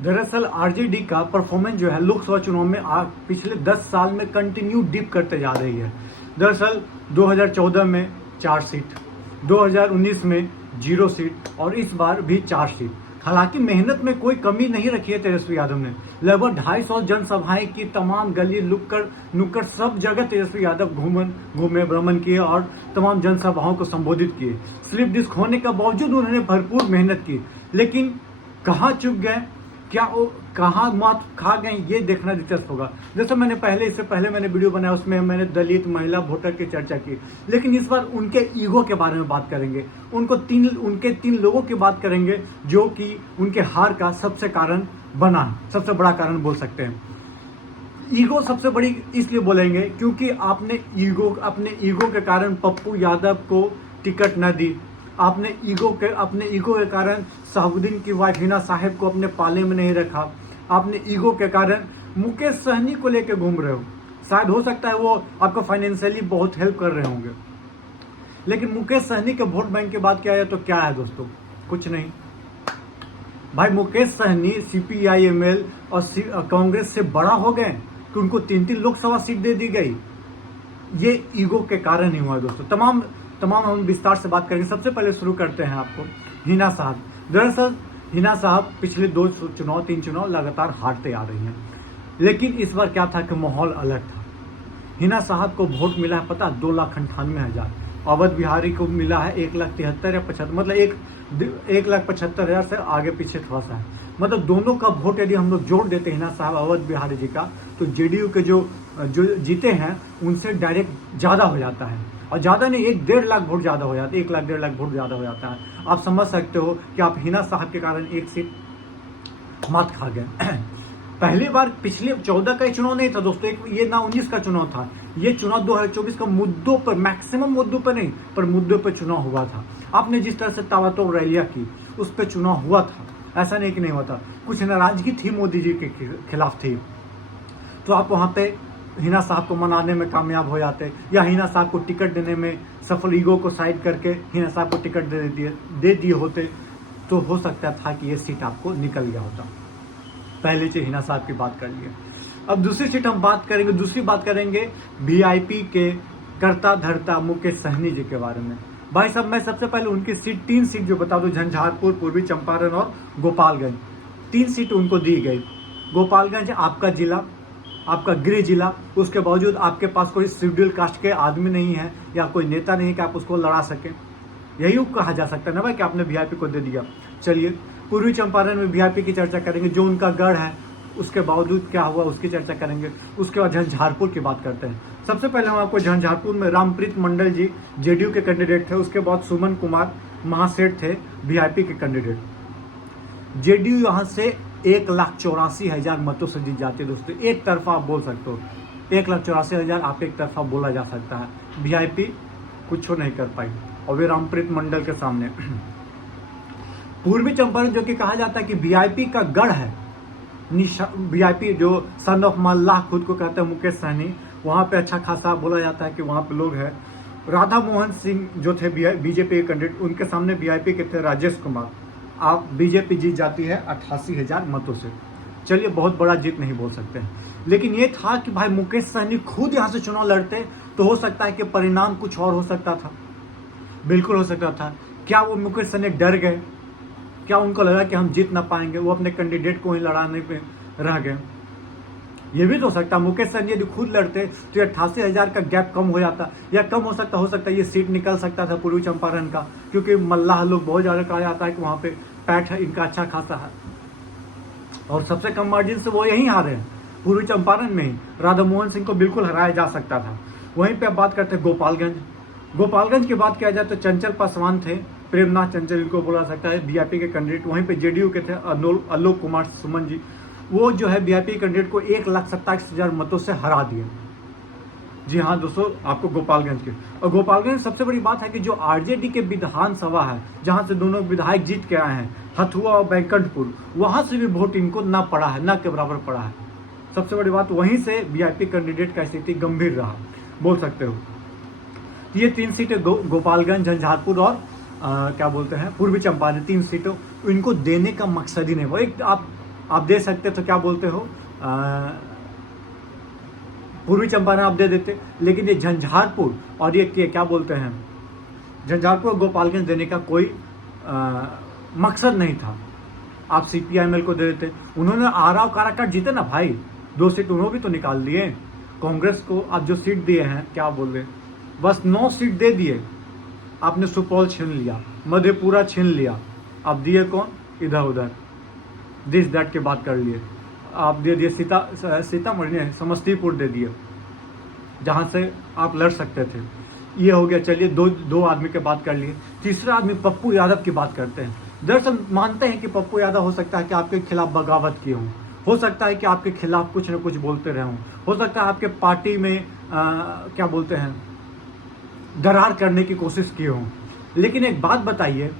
दरअसल आरजेडी का परफॉर्मेंस जो है लोकसभा चुनाव में पिछले 10 साल में कंटिन्यू डिप करते जा रही है। दरअसल 2014 में 4 सीट, 2019 में 0 सीट और इस बार भी 4 सीट। हालांकि मेहनत में कोई कमी नहीं रखी है तेजस्वी यादव ने। लगभग 250 जनसभाएं की, तमाम गली नुक्कड़ सब जगह तेजस्वी यादव घूमे भ्रमण किए और तमाम जनसभाओं को संबोधित किए। स्लिप डिस्क होने का बावजूद उन्होंने भरपूर मेहनत की, लेकिन कहाँ चुक गए, क्या वो कहाँ मात खा गए, ये देखना दिलचस्प होगा। जैसे इससे पहले मैंने वीडियो बनाया, उसमें मैंने दलित महिला वोटर की चर्चा की, लेकिन इस बार उनके ईगो के बारे में बात करेंगे। उनके तीन लोगों की बात करेंगे जो कि उनके हार का सबसे बड़ा कारण बोल सकते हैं। ईगो सबसे बड़ी इसलिए बोलेंगे क्योंकि अपने ईगो के कारण पप्पू यादव को टिकट न दी। अपने ईगो के कारण शहाबुद्दीन की वाइफ हिना साहिब को अपने पाले में नहीं रखा। अपने ईगो के कारण मुकेश सहनी को लेकर घूम रहे हो। शायद हो सकता है वो आपको फाइनेंशियली बहुत हेल्प कर रहे होंगे, लेकिन मुकेश सहनी के वोट बैंक की बात किया जाए तो क्या है दोस्तों, कुछ नहीं। भाई मुकेश सहनी CPI-ML और कांग्रेस से बड़ा हो गए कि उनको 3 लोकसभा सीट दे दी गई। ये ईगो के कारण ही हुआ है दोस्तों। तमाम हम विस्तार से बात करेंगे। सबसे पहले शुरू करते हैं आपको हिना साहब। दरअसल हिना साहब पिछले 3 चुनाव लगातार हारते आ रही हैं, लेकिन इस बार क्या था कि माहौल अलग था। हिना साहब को वोट मिला है पता 2,98,000। अवध बिहारी को मिला है 1,73,000 या 75, मतलब 1,75,000 से आगे पीछे थोड़ा सा है। मतलब दोनों का वोट यदि हम लोग जोड़ देते हैं हिना साहब अवध बिहारी जी का, तो JDU के जो जीते हैं उनसे डायरेक्ट ज़्यादा हो जाता है। और ज़्यादा नहीं, 1-1.5 लाख वोट ज़्यादा हो जाता है, 1,00,000-1.5 लाख वोट ज़्यादा हो जाता है। आप समझ सकते हो कि आप हिना साहब के कारण 1 सीट मात खा गए। पहली बार पिछले 14 का चुनाव नहीं था दोस्तों, ये ना 19 का चुनाव था। ये चुनाव 2024 का मुद्दों पर, मैक्सिमम मुद्दों पर नहीं पर मुद्दों पर चुनाव हुआ था। आपने जिस तरह से ताबड़तोड़ रैलियां की, उस पर चुनाव हुआ था। ऐसा नहीं कि नहीं हुआ था, कुछ नाराजगी थी मोदी जी के खिलाफ थी, तो आप वहां पे हिना साहब को मनाने में कामयाब हो जाते, या हिना साहब को टिकट देने में सफल, ईगो को साइड करके हिना साहब को टिकट दे दिए होते, तो हो सकता था कि ये सीट आपको निकल गया होता। पहले से हिना साहब की बात कर लिए। अब दूसरी सीट हम बात करेंगे VIP के करता धरता मुकेश सहनी जी के बारे में। भाई साहब, मैं सबसे पहले उनकी 3 सीट जो बता दूं, झंझारपुर, पूर्वी चंपारण और गोपालगंज, 3 सीट उनको दी गई। गोपालगंज आपका जिला, आपका गृह जिला, उसके बावजूद आपके पास कोई शेड्यूल कास्ट के आदमी नहीं है या कोई नेता नहीं कि आप उसको लड़ा सकें। यही कहा जा सकता है ना भाई कि आपने VIP को दे दिया। चलिए पूर्वी चंपारण में VIP की चर्चा करेंगे, जो उनका गढ़ है, उसके बावजूद क्या हुआ उसकी चर्चा करेंगे। उसके बाद झंझारपुर की बात करते हैं। सबसे पहले हम आपको झंझारपुर में रामप्रीत मंडल जी JDU के कैंडिडेट थे। उसके बाद सुमन कुमार महासेठ थे VIP के कैंडिडेट। JDU यहाँ से 1,84,000 मतों से जीत जाती है दोस्तों। एक तरफा आप बोल सकते हो, 1,84,000 आप एक तरफा बोला जा सकता है। VIP कुछ नहीं कर पाई, और वे रामप्रीत मंडल के सामने। पूर्वी चंपारण जो कि कहा जाता है कि VIP का गढ़ है, VIP जो सन ऑफ मल्लाह खुद को कहते हैं मुकेश सहनी, वहाँ पे अच्छा खासा बोला जाता है कि वहाँ पे लोग हैं। राधा मोहन सिंह जो थे BJP के कैंडिडेट, उनके सामने VIP के थे राजेश कुमार। आप BJP जीत जाती है 88,000 मतों से। चलिए बहुत बड़ा जीत नहीं बोल सकते हैं, लेकिन ये था कि भाई मुकेश सहनी खुद यहाँ से चुनाव लड़ते तो हो सकता है कि परिणाम कुछ और हो सकता था, बिल्कुल हो सकता था। क्या वो मुकेश सहनी डर गए? क्या उनको लगा कि हम जीत ना पाएंगे, वो अपने कैंडिडेट को ही लड़ाने पे रह गए? ये भी तो हो सकता है मुकेश सहनी यदि खुद लड़ते तो 88,000 का गैप कम हो जाता, या कम हो सकता है ये सीट निकल सकता था पूर्वी चंपारण का, क्योंकि मल्लाह लोग बहुत ज़्यादा कहा जाता है कि वहाँ पे पैठ इनका अच्छा खासा है, और सबसे कम मार्जिन से वो यहीं हारे हैं पूर्वी चंपारण में ही। राधा मोहन सिंह को बिल्कुल हराया जा सकता था। वहीं पर अब बात करते हैं गोपालगंज की बात किया जाए तो चंचल पासवान थे, प्रेमनाथ चंचल इनको बोला सकता है, VIP के कैंडिडेट। वहीं पे JDU के थे आलोक कुमार सुमन जी, वो जो है VIP कैंडिडेट को 1,27,000 मतों से हरा दिए। जी हाँ दोस्तों, आपको गोपालगंज के। और गोपालगंज सबसे बड़ी बात है कि जो RJD के विधानसभा है, जहाँ से दोनों विधायक जीत के आए हैं, हथुआ और बैकुंठपुर, वहाँ से भी वोट इनको ना पड़ा है, ना के बराबर पड़ा है। सबसे बड़ी बात, वहीं से VIP कैंडिडेट का स्थिति गंभीर रहा, बोल सकते हो। ये 3 सीटें गोपालगंज, झंझारपुर और पूर्वी चंपारण, 3 सीटों इनको देने का मकसद ही नहीं। वो एक आप आप दे सकते तो क्या बोलते हो, पूर्वी चंपारण आप दे देते, लेकिन ये झंझारपुर और ये क्या बोलते हैं, झंझारपुर और गोपालगंज देने का कोई मकसद नहीं था। आप CPIML को दे देते। उन्होंने आरा और काराकाट जीते ना भाई, 2 सीट उन्होंने भी तो निकाल दिए। कांग्रेस को आप जो सीट दिए हैं, क्या बोल रहे, बस 9 सीट दे दिए आपने। सुपौल छीन लिया, मधेपुरा छीन लिया, आप दिए कौन, इधर उधर दिस दैट की बात कर लिए। आप दे दिए सीतामढ़ी ने समस्तीपुर दे दिए, जहां से आप लड़ सकते थे। ये हो गया। चलिए दो आदमी की बात कर लिए। तीसरा आदमी पप्पू यादव की बात करते हैं। दरअसल मानते हैं कि पप्पू यादव हो सकता है कि आपके खिलाफ बगावत किए हों, हो सकता है कि आपके खिलाफ कुछ न कुछ बोलते रहे हों, हो सकता है आपके पार्टी में क्या बोलते हैं, दरार करने की कोशिश की हों। लेकिन एक बात बताइए,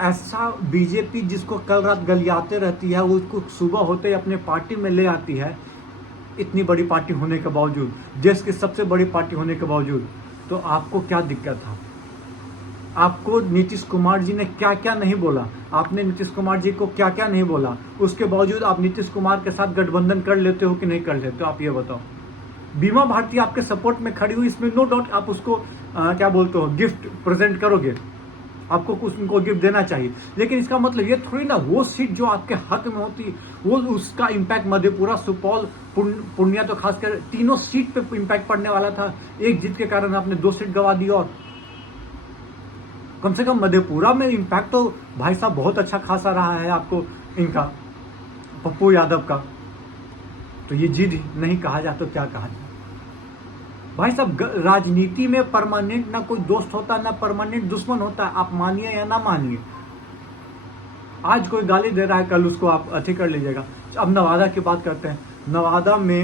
ऐसा बीजेपी जिसको कल रात गलियाते रहती है, वो उसको सुबह होते ही अपने पार्टी में ले आती है, इतनी बड़ी पार्टी होने के बावजूद, देश की सबसे बड़ी पार्टी होने के बावजूद, तो आपको क्या दिक्कत था? आपको नीतीश कुमार जी ने क्या क्या नहीं बोला, आपने नीतीश कुमार जी को क्या क्या नहीं बोला, उसके बावजूद आप नीतीश कुमार के साथ गठबंधन कर लेते हो कि नहीं कर लेते हो? आप ये बताओ। बीमा भारती आपके सपोर्ट में खड़ी हुई, इसमें नो डाउट आप उसको क्या बोलते हो, गिफ्ट प्रेजेंट करोगे, आपको कुछ उनको गिफ्ट देना चाहिए। लेकिन इसका मतलब ये थोड़ी ना वो सीट जो आपके हक में होती, वो उसका इम्पैक्ट मधेपुरा, सुपौल, पूर्णिया, तो खासकर तीनों सीट पे इम्पैक्ट पड़ने वाला था। एक जीत के कारण आपने 2 सीट गंवा दी, और कम से कम मधेपुरा में इम्पैक्ट तो भाई साहब बहुत अच्छा खासा रहा है आपको, इनका पप्पू यादव का। तो ये जीत नहीं कहा जाए तो क्या कहा जाए भाई साहब? राजनीति में परमानेंट ना कोई दोस्त होता, ना परमानेंट दुश्मन होता, आप मानिए या ना मानिए। आज कोई गाली दे रहा है, कल उसको आप अथी कर लीजिएगा। अब नवादा की बात करते हैं। नवादा में